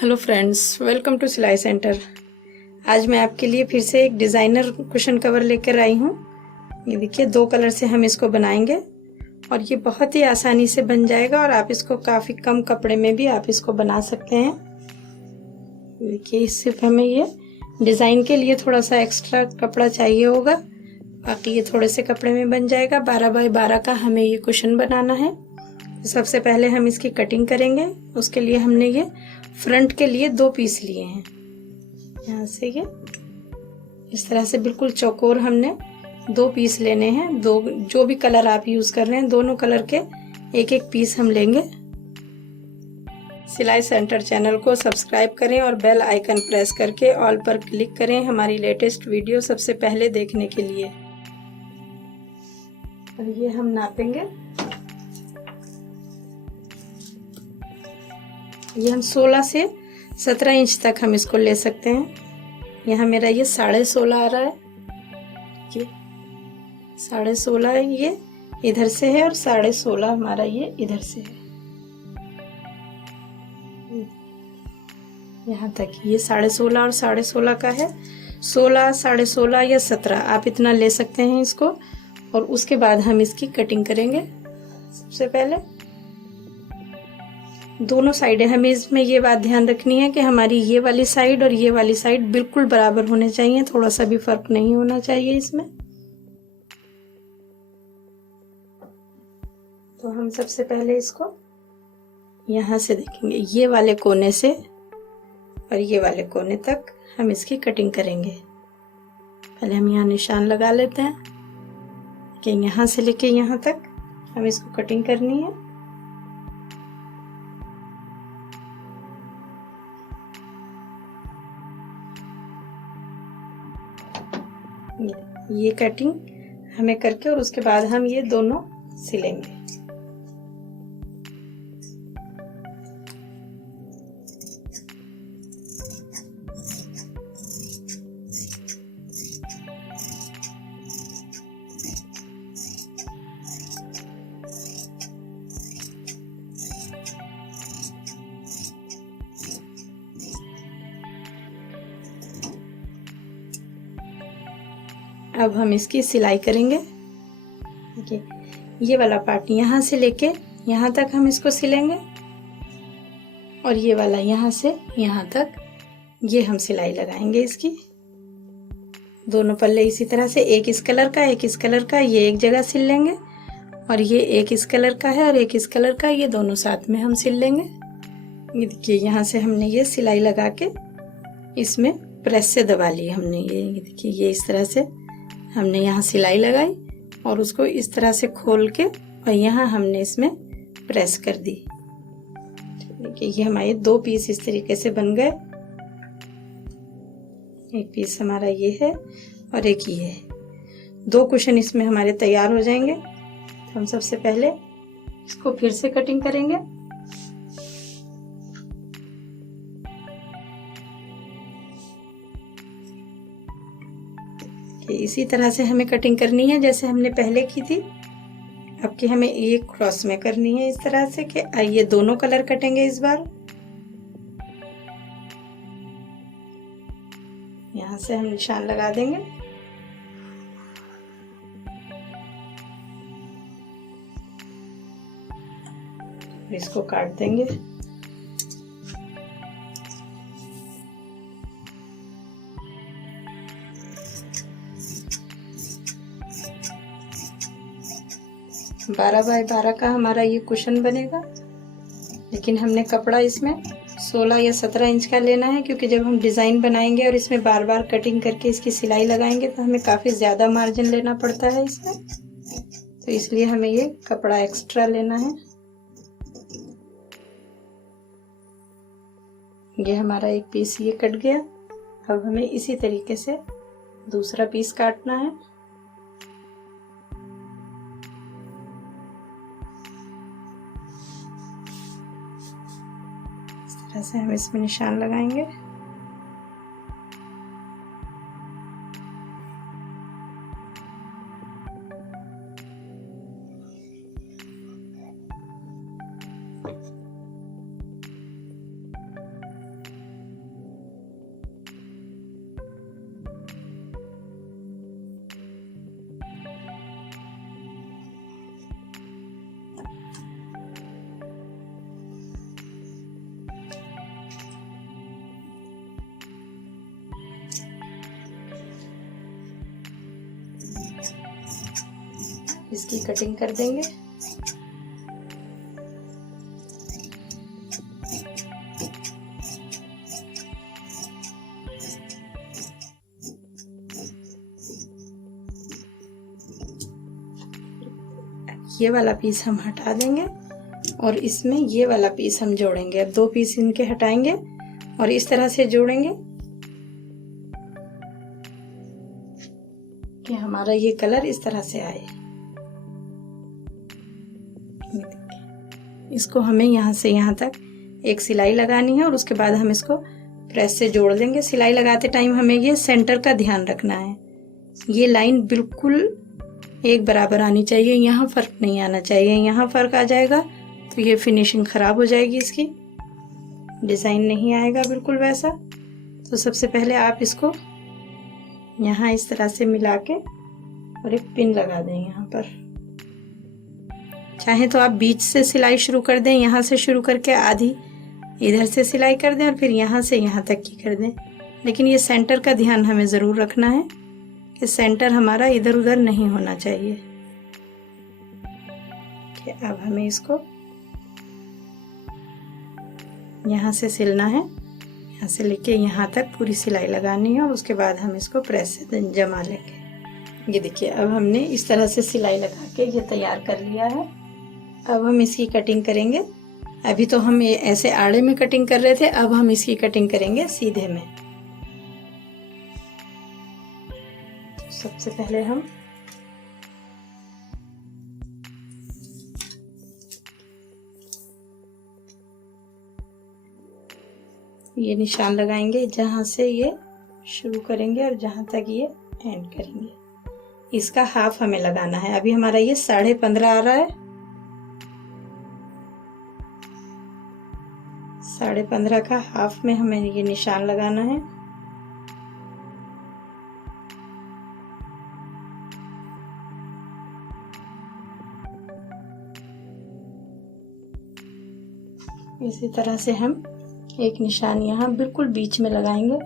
Hello friends, welcome to सिलाई centre. आज मैं आपके लिए फिर से एक डिज़ाइनर कुशन कवर लेकर आई हूँ। ये देखिए, 2 कलर से हम इसको बनाएंगे और ये बहुत ही आसानी से बन जाएगा और आप इसको काफ़ी कम कपड़े में भी आप इसको बना सकते हैं। देखिए, सिर्फ हमें ये डिज़ाइन के लिए थोड़ा सा एक्स्ट्रा कपड़ा चाहिए होगा, बाकी ये थोड़े से कपड़े में बन जाएगा। 12 बाय 12 का हमें ये कुशन बनाना है। सबसे पहले हम इसकी कटिंग करेंगे। उसके लिए हमने ये फ्रंट के लिए 2 पीस लिए हैं। यहाँ से ये इस तरह से बिल्कुल चौकोर हमने 2 पीस लेने हैं। दो जो भी कलर आप यूज कर रहे हैं, दोनों कलर के एक एक पीस हम लेंगे। सिलाई सेंटर चैनल को सब्सक्राइब करें और बेल आइकन प्रेस करके ऑल पर क्लिक करें हमारी लेटेस्ट वीडियो सबसे पहले देखने के लिए। और ये हम नापेंगे। ये हम 16 से 17 इंच तक हम इसको ले सकते हैं। यहाँ मेरा ये 16.5 आ रहा है। ये 16.5 ये इधर से है और 16.5 हमारा ये इधर से है। यहाँ तक ये 16.5 और 16.5 का है। 16, 16.5 या 17 आप इतना ले सकते हैं इसको। और उसके बाद हम इसकी कटिंग करेंगे। सबसे पहले दोनों साइडें हमें इसमें ये बात ध्यान रखनी है कि हमारी ये वाली साइड और ये वाली साइड बिल्कुल बराबर होने चाहिए, थोड़ा सा भी फर्क नहीं होना चाहिए इसमें। तो हम सबसे पहले इसको यहाँ से देखेंगे, ये वाले कोने से और ये वाले कोने तक हम इसकी कटिंग करेंगे। पहले हम यहाँ निशान लगा लेते हैं कि यहाँ से लेके यहाँ तक हम इसको कटिंग करनी है। ये कटिंग हमें करके और उसके बाद हम ये दोनों सिलेंगे। अब हम इसकी सिलाई करेंगे। देखिए, ये वाला पार्ट यहाँ से लेके यहाँ तक हम इसको सिलेंगे और ये वाला यहाँ से यहाँ तक ये हम सिलाई लगाएंगे इसकी। दोनों पल्ले इसी तरह से, एक इस कलर का एक इस कलर का, ये एक जगह सिल लेंगे और ये एक इस कलर का है और एक इस कलर का, ये दोनों साथ में हम सिल लेंगे। ये देखिए, यहाँ से हमने ये सिलाई लगा के इसमें प्रेस से दबा ली हमने। ये देखिए, ये इस तरह से हमने यहाँ सिलाई लगाई और उसको इस तरह से खोल के और यहाँ हमने इसमें प्रेस कर दी। देखिए, ये हमारे 2 पीस इस तरीके से बन गए। एक पीस हमारा ये है और एक ये है। 2 कुशन इसमें हमारे तैयार हो जाएंगे। तो हम सबसे पहले इसको फिर से कटिंग करेंगे। इसी तरह से हमें कटिंग करनी है जैसे हमने पहले की थी। अब की हमें एक क्रॉस में करनी है इस तरह से कि ये दोनों कलर कटेंगे इस बार। यहाँ से हम निशान लगा देंगे। इसको काट देंगे। बारह बाय 12 का हमारा ये कुशन बनेगा, लेकिन हमने कपड़ा इसमें 16 या 17 इंच का लेना है, क्योंकि जब हम डिज़ाइन बनाएंगे और इसमें बार बार कटिंग करके इसकी सिलाई लगाएंगे तो हमें काफ़ी ज़्यादा मार्जिन लेना पड़ता है इसमें। तो इसलिए हमें ये कपड़ा एक्स्ट्रा लेना है। ये हमारा एक पीस ये कट गया। अब हमें इसी तरीके से दूसरा पीस काटना है। ऐसे हम इसमें निशान लगाएंगे। इसकी कटिंग कर देंगे। ये वाला पीस हम हटा देंगे और इसमें ये वाला पीस हम जोड़ेंगे। अब 2 पीस इनके हटाएंगे और इस तरह से जोड़ेंगे कि हमारा ये कलर इस तरह से आए। इसको हमें यहाँ से यहाँ तक एक सिलाई लगानी है और उसके बाद हम इसको प्रेस से जोड़ देंगे। सिलाई लगाते टाइम हमें ये सेंटर का ध्यान रखना है। ये लाइन बिल्कुल एक बराबर आनी चाहिए, यहाँ फर्क नहीं आना चाहिए। यहाँ फर्क आ जाएगा तो ये फिनिशिंग खराब हो जाएगी, इसकी डिजाइन नहीं आएगा बिल्कुल वैसा। तो सबसे पहले आप इसको यहाँ इस तरह से मिला के और एक पिन लगा दें यहाँ पर। चाहे तो आप बीच से सिलाई शुरू कर दें, यहाँ से शुरू करके आधी इधर से सिलाई कर दें और फिर यहाँ से यहाँ तक की कर दें। लेकिन ये सेंटर का ध्यान हमें ज़रूर रखना है कि सेंटर हमारा इधर उधर नहीं होना चाहिए। कि अब हमें इसको यहाँ से सिलना है, यहाँ से लेके यहाँ तक पूरी सिलाई लगानी है और उसके बाद हम इसको प्रेस से जमा लेंगे। ये देखिए अब हमने इस तरह से सिलाई लगा के ये तैयार कर लिया है। अब हम इसकी कटिंग करेंगे। अभी तो हम ये ऐसे आड़े में कटिंग कर रहे थे, अब हम इसकी कटिंग करेंगे सीधे में। सबसे पहले हम ये निशान लगाएंगे जहां से ये शुरू करेंगे और जहां तक ये एंड करेंगे। इसका हाफ हमें लगाना है। अभी हमारा ये 15.5 आ रहा है, 15.5 का हाफ में हमें ये निशान लगाना है। इसी तरह से हम एक निशान यहाँ बिल्कुल बीच में लगाएंगे।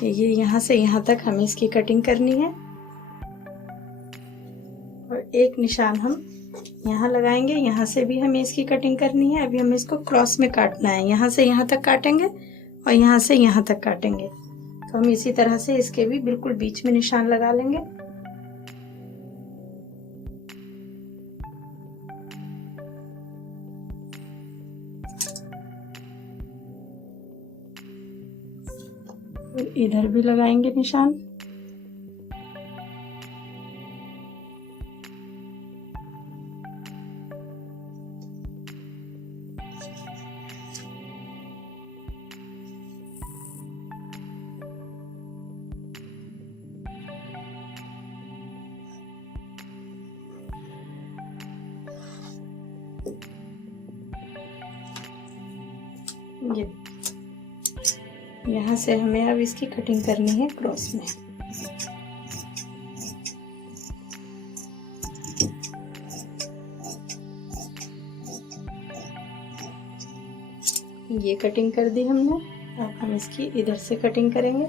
ये यहाँ से यहाँ तक हमें इसकी कटिंग करनी है और एक निशान हम यहाँ लगाएंगे। यहाँ से भी हमें इसकी कटिंग करनी है। अभी हमें इसको क्रॉस में काटना है, यहाँ से यहाँ तक काटेंगे और यहाँ से यहाँ तक काटेंगे। तो हम इसी तरह से इसके भी बिल्कुल बीच में निशान लगा लेंगे। इधर भी लगाएंगे निशान। ये यहाँ से हमें अब इसकी कटिंग करनी है क्रॉस में। ये कटिंग कर दी हमने। अब हम इसकी इधर से कटिंग करेंगे।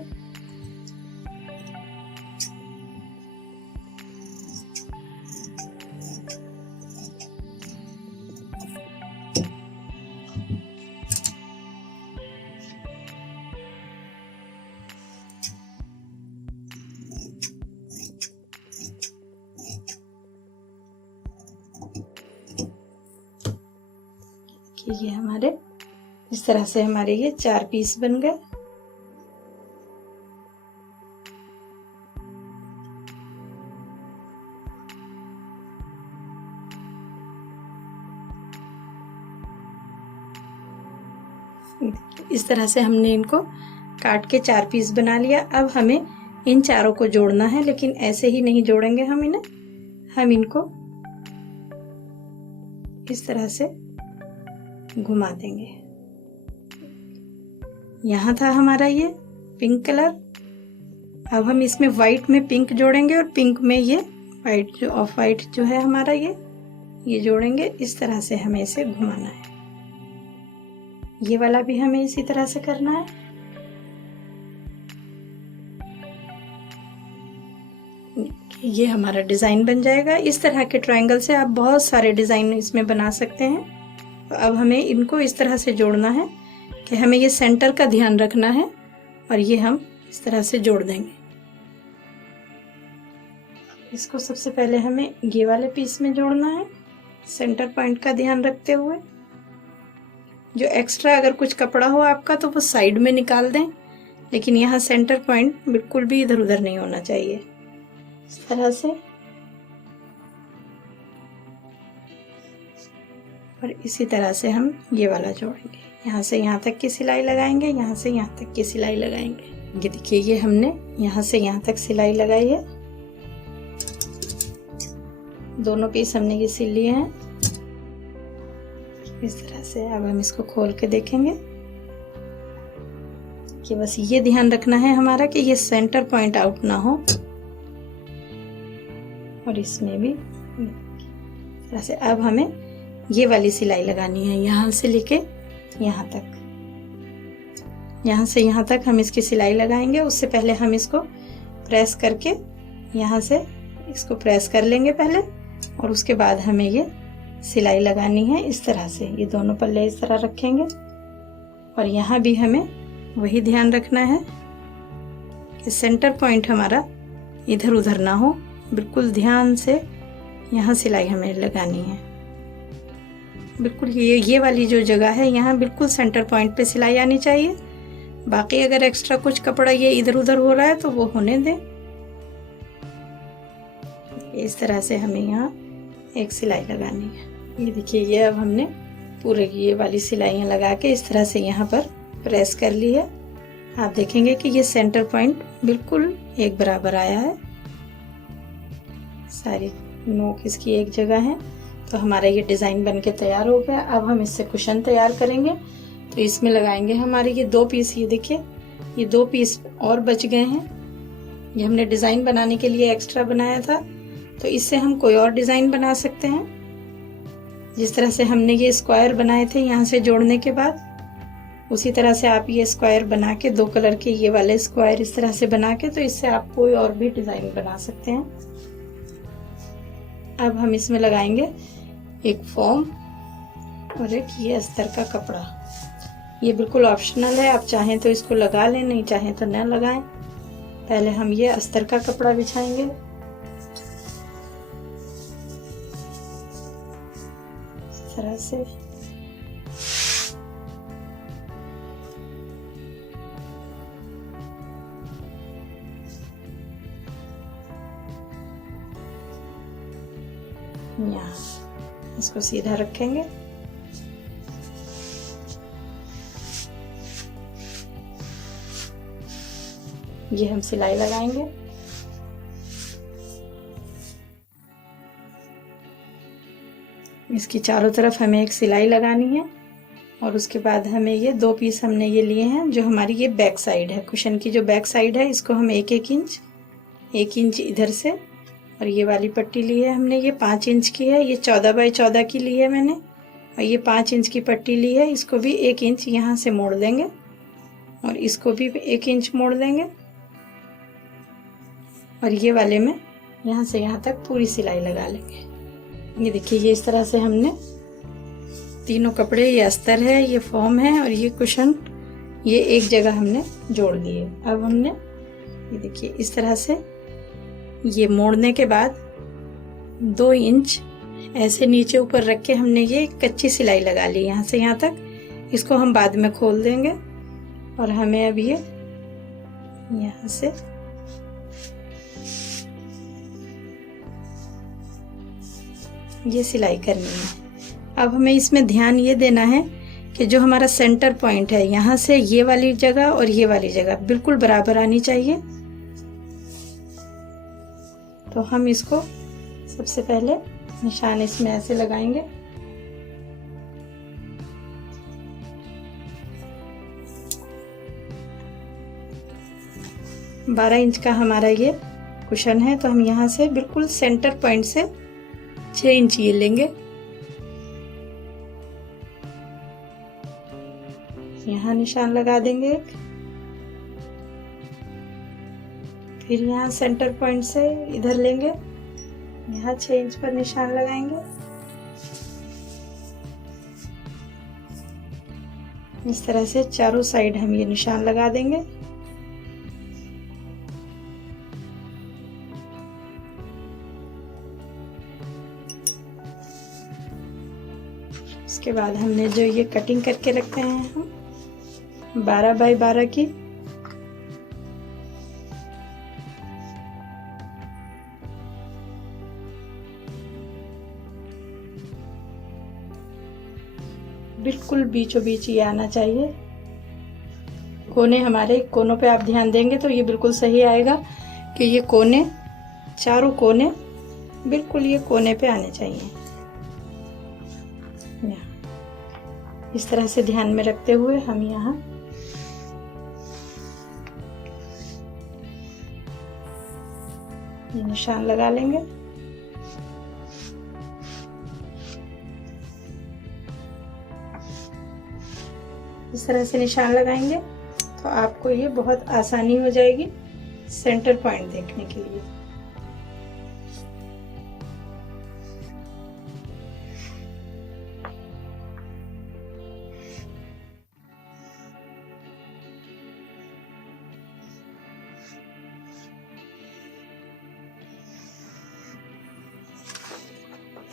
ये हमारे इस तरह से हमारे ये 4 पीस बन गए। इस तरह से हमने इनको काट के 4 पीस बना लिया। अब हमें इन चारों को जोड़ना है, लेकिन ऐसे ही नहीं जोड़ेंगे हम इन्हें, हम इनको इस तरह से घुमा देंगे। यहाँ था हमारा ये पिंक कलर, अब हम इसमें व्हाइट में पिंक जोड़ेंगे और पिंक में ये व्हाइट जो ऑफ व्हाइट जो है हमारा ये जोड़ेंगे। इस तरह से हमें इसे घुमाना है। ये वाला भी हमें इसी तरह से करना है। ये हमारा डिजाइन बन जाएगा। इस तरह के ट्रायंगल से आप बहुत सारे डिजाइन इसमें बना सकते हैं। तो अब हमें इनको इस तरह से जोड़ना है कि हमें ये सेंटर का ध्यान रखना है और ये हम इस तरह से जोड़ देंगे। इसको सबसे पहले हमें ये वाले पीस में जोड़ना है, सेंटर पॉइंट का ध्यान रखते हुए। जो एक्स्ट्रा अगर कुछ कपड़ा हो आपका तो वो साइड में निकाल दें, लेकिन यहाँ सेंटर पॉइंट बिल्कुल भी इधर उधर नहीं होना चाहिए। इस तरह से, और इसी तरह से हम ये वाला जोड़ेंगे। यहाँ से यहाँ तक की सिलाई लगाएंगे, यहाँ से यहाँ तक की सिलाई लगाएंगे। ये देखिए, ये हमने यहाँ से यहाँ तक सिलाई लगाई है। दोनों पीस हमने ये सिल लिए हैं इस तरह से। अब हम इसको खोल के देखेंगे कि बस ये ध्यान रखना है हमारा कि ये सेंटर पॉइंट आउट ना हो। और इसमें भी इस तरह से। अब हमें ये वाली सिलाई लगानी है, यहाँ से लेके यहाँ तक। यहाँ से यहाँ तक हम इसकी सिलाई लगाएंगे। उससे पहले हम इसको प्रेस करके यहाँ से इसको प्रेस कर लेंगे पहले, और उसके बाद हमें ये सिलाई लगानी है इस तरह से। ये दोनों पल्ले इस तरह रखेंगे और यहाँ भी हमें वही ध्यान रखना है कि सेंटर पॉइंट हमारा इधर उधर ना हो। बिल्कुल ध्यान से यहाँ सिलाई हमें लगानी है। बिल्कुल ये वाली जो जगह है यहाँ बिल्कुल सेंटर पॉइंट पे सिलाई आनी चाहिए। बाकी अगर एक्स्ट्रा कुछ कपड़ा ये इधर उधर हो रहा है तो वो होने दें। इस तरह से हमें यहाँ एक सिलाई लगानी है। ये देखिए, ये अब हमने पूरे ये वाली सिलाइयाँ लगा के इस तरह से यहाँ पर प्रेस कर ली है। आप देखेंगे कि ये सेंटर पॉइंट बिल्कुल एक बराबर आया है। सारी नोक इसकी एक जगह है। तो हमारा ये डिज़ाइन बन के तैयार हो गया। अब हम इससे कुशन तैयार करेंगे। तो इसमें लगाएंगे हमारे ये 2 पीस। ये देखिए, ये 2 पीस और बच गए हैं। ये हमने डिज़ाइन बनाने के लिए एक्स्ट्रा बनाया था। तो इससे हम कोई और डिज़ाइन बना सकते हैं। जिस तरह से हमने ये स्क्वायर बनाए थे यहाँ से जोड़ने के बाद, उसी तरह से आप ये स्क्वायर बना के 2 कलर के ये वाले स्क्वायर इस तरह से बना के, तो इससे आप कोई और भी डिज़ाइन बना सकते हैं। अब हम इसमें लगाएंगे एक फॉर्म और एक ये अस्तर का कपड़ा। ये बिल्कुल ऑप्शनल है, आप चाहें तो इसको लगा लें, नहीं चाहें तो न लगाएं। पहले हम ये अस्तर का कपड़ा बिछाएंगे। इस तरह से यहाँ इसको सीधा रखेंगे। ये हम सिलाई लगाएंगे। इसकी चारों तरफ हमें एक सिलाई लगानी है और उसके बाद हमें ये 2 पीस हमने ये लिए हैं जो हमारी ये बैक साइड है, कुशन की जो बैक साइड है, इसको हम 1 इंच इधर से, और ये वाली पट्टी ली है हमने, ये 5 इंच की है। ये 14 बाई 14 की ली है मैंने, और ये 5 इंच की पट्टी ली है। इसको भी 1 इंच यहाँ से मोड़ देंगे और इसको भी 1 इंच मोड़ देंगे, और ये वाले में यहाँ से यहाँ तक पूरी सिलाई लगा लेंगे। ये देखिए, ये इस तरह से हमने तीनों कपड़े, ये अस्तर है, ये फॉर्म है और ये कुशन, ये एक जगह हमने जोड़ दिए। अब हमने ये देखिए इस तरह से ये मोड़ने के बाद 2 इंच ऐसे नीचे ऊपर रख के हमने ये कच्ची सिलाई लगा ली यहाँ से यहाँ तक। इसको हम बाद में खोल देंगे और हमें अब ये यहाँ से ये सिलाई करनी है। अब हमें इसमें ध्यान ये देना है कि जो हमारा सेंटर पॉइंट है यहाँ से ये वाली जगह और ये वाली जगह बिल्कुल बराबर आनी चाहिए। तो हम इसको सबसे पहले निशान इसमें ऐसे लगाएंगे। बारह इंच का हमारा ये कुशन है, तो हम यहाँ से बिल्कुल सेंटर पॉइंट से 6 इंच ये लेंगे। यहाँ निशान लगा देंगे एक, फिर यहाँ सेंटर पॉइंट से इधर लेंगे, यहाँ 6 इंच पर निशान लगाएंगे। इस तरह से चारों साइड हम ये निशान लगा देंगे। इसके बाद हमने जो ये कटिंग करके रखे हैं हम 12 बाई 12 की, बिल्कुल बीचों बीच ये आना चाहिए। कोने हमारे कोनों पे आप ध्यान देंगे तो ये बिल्कुल सही आएगा कि ये कोने, चारों कोने बिल्कुल ये कोने पे आने चाहिए। इस तरह से ध्यान में रखते हुए हम यहाँ ये निशान लगा लेंगे। इस तरह से निशान लगाएंगे तो आपको ये बहुत आसानी हो जाएगी सेंटर पॉइंट देखने के लिए।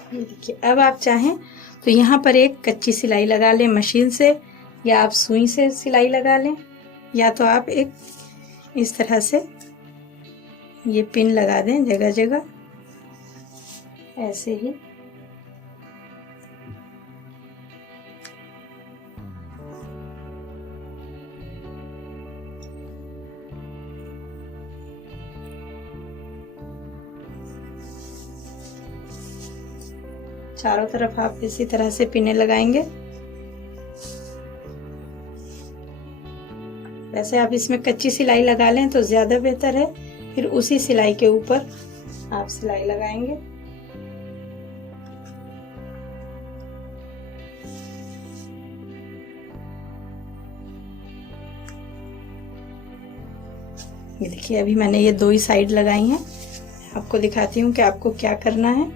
ये देखिए, अब आप चाहें तो यहाँ पर एक कच्ची सिलाई लगा लें मशीन से, या आप सुई से सिलाई लगा लें, या तो आप एक इस तरह से ये पिन लगा दें जगह जगह ऐसे ही। चारों तरफ आप इसी तरह से पिने लगाएंगे। वैसे आप इसमें कच्ची सिलाई लगा लें तो ज्यादा बेहतर है, फिर उसी सिलाई के ऊपर आप सिलाई लगाएंगे। ये देखिए, अभी मैंने ये 2 ही साइड लगाई हैं। आपको दिखाती हूँ कि आपको क्या करना है।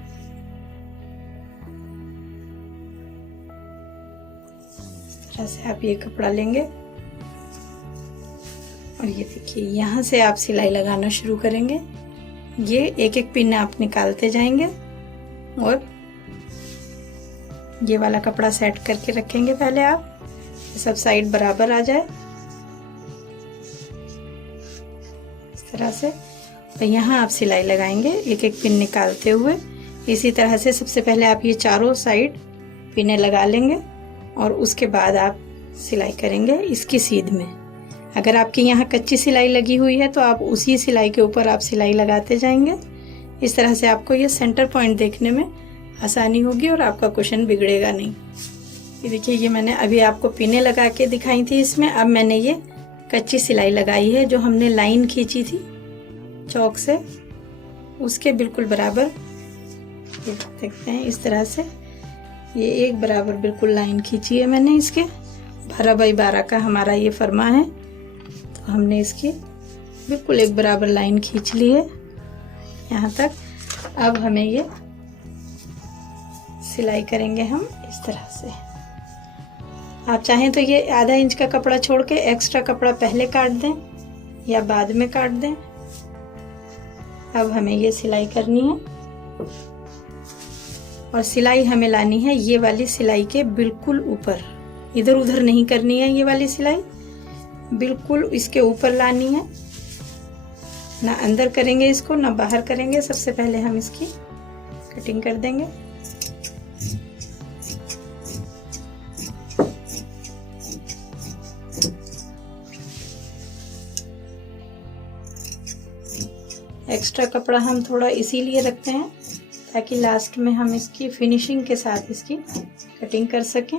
इस तरह से आप ये कपड़ा लेंगे और ये देखिए, यहाँ से आप सिलाई लगाना शुरू करेंगे। ये एक एक पिन आप निकालते जाएंगे और ये वाला कपड़ा सेट करके रखेंगे पहले आप, सब साइड बराबर आ जाए इस तरह से। और यहाँ आप सिलाई लगाएंगे एक एक पिन निकालते हुए। इसी तरह से सबसे पहले आप ये चारों साइड पिने लगा लेंगे और उसके बाद आप सिलाई करेंगे इसकी सीध में। अगर आपकी यहाँ कच्ची सिलाई लगी हुई है तो आप उसी सिलाई के ऊपर आप सिलाई लगाते जाएंगे। इस तरह से आपको ये सेंटर पॉइंट देखने में आसानी होगी और आपका कुशन बिगड़ेगा नहीं। ये देखिए, ये मैंने अभी आपको पिने लगा के दिखाई थी इसमें। अब मैंने ये कच्ची सिलाई लगाई है, जो हमने लाइन खींची थी चौक से, उसके बिल्कुल बराबर। ये देखते हैं इस तरह से ये एक बराबर बिल्कुल लाइन खींची है मैंने इसके। 12 बाई 12 का हमारा ये फरमा है, तो हमने इसकी बिल्कुल एक बराबर लाइन खींच ली है यहाँ तक। अब हमें ये सिलाई करेंगे हम इस तरह से। आप चाहें तो ये आधा इंच का कपड़ा छोड़ के एक्स्ट्रा कपड़ा पहले काट दें या बाद में काट दें। अब हमें ये सिलाई करनी है और सिलाई हमें लानी है ये वाली सिलाई के बिल्कुल ऊपर, इधर उधर नहीं करनी है। ये वाली सिलाई बिल्कुल इसके ऊपर लानी है, ना अंदर करेंगे इसको ना बाहर करेंगे। सबसे पहले हम इसकी कटिंग कर देंगे। एक्स्ट्रा कपड़ा हम थोड़ा इसीलिए रखते हैं ताकि लास्ट में हम इसकी फिनिशिंग के साथ इसकी कटिंग कर सकें।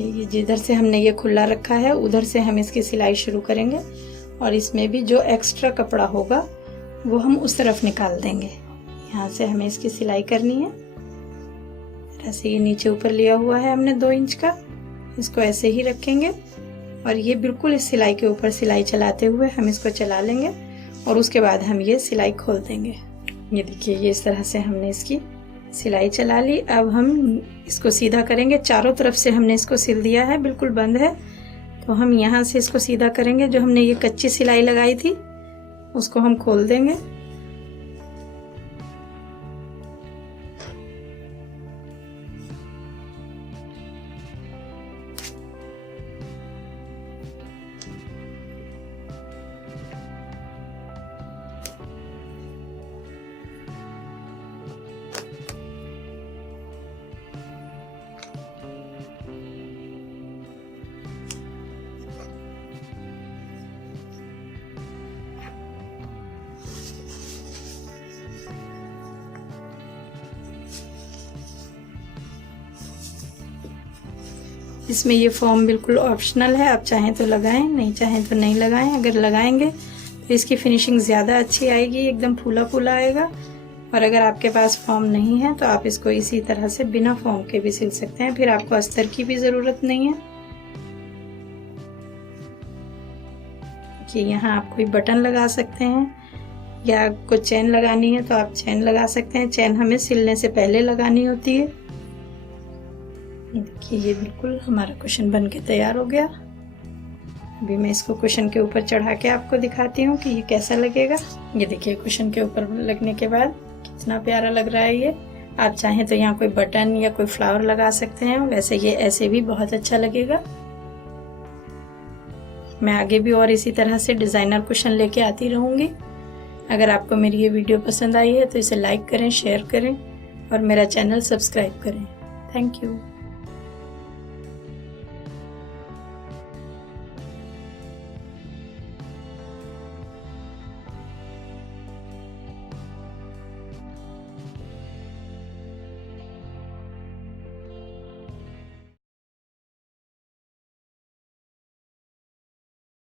ये जिधर से हमने ये खुला रखा है उधर से हम इसकी सिलाई शुरू करेंगे और इसमें भी जो एक्स्ट्रा कपड़ा होगा वो हम उस तरफ निकाल देंगे। यहाँ से हमें इसकी सिलाई करनी है। ऐसे ये नीचे ऊपर लिया हुआ है हमने 2 इंच का, इसको ऐसे ही रखेंगे और ये बिल्कुल इस सिलाई के ऊपर सिलाई चलाते हुए हम इसको चला लेंगे और उसके बाद हम ये सिलाई खोल देंगे। ये देखिए ये इस तरह से हमने इसकी सिलाई चला ली। अब हम इसको सीधा करेंगे। चारों तरफ से हमने इसको सिल दिया है, बिल्कुल बंद है, तो हम यहाँ से इसको सीधा करेंगे। जो हमने ये कच्ची सिलाई लगाई थी उसको हम खोल देंगे। इसमें ये फॉर्म बिल्कुल ऑप्शनल है, आप चाहें तो लगाएं, नहीं चाहें तो नहीं लगाएं। अगर लगाएंगे तो इसकी फिनिशिंग ज़्यादा अच्छी आएगी, एकदम फूला फूला आएगा। और अगर आपके पास फॉर्म नहीं है तो आप इसको इसी तरह से बिना फॉर्म के भी सिल सकते हैं, फिर आपको अस्तर की भी ज़रूरत नहीं है। कि यहाँ आप कोई बटन लगा सकते हैं या कोई चेन लगानी है तो आप चेन लगा सकते हैं। चेन हमें सिलने से पहले लगानी होती है। देखिए ये बिल्कुल हमारा कुशन बन के तैयार हो गया। अभी मैं इसको कुशन के ऊपर चढ़ा के आपको दिखाती हूँ कि ये कैसा लगेगा। ये देखिए कुशन के ऊपर लगने के बाद कितना प्यारा लग रहा है ये। आप चाहें तो यहाँ कोई बटन या कोई फ्लावर लगा सकते हैं, वैसे ये ऐसे भी बहुत अच्छा लगेगा। मैं आगे भी और इसी तरह से डिज़ाइनर कुशन लेके आती रहूँगी। अगर आपको मेरी ये वीडियो पसंद आई है तो इसे लाइक करें, शेयर करें और मेरा चैनल सब्सक्राइब करें। Thank you.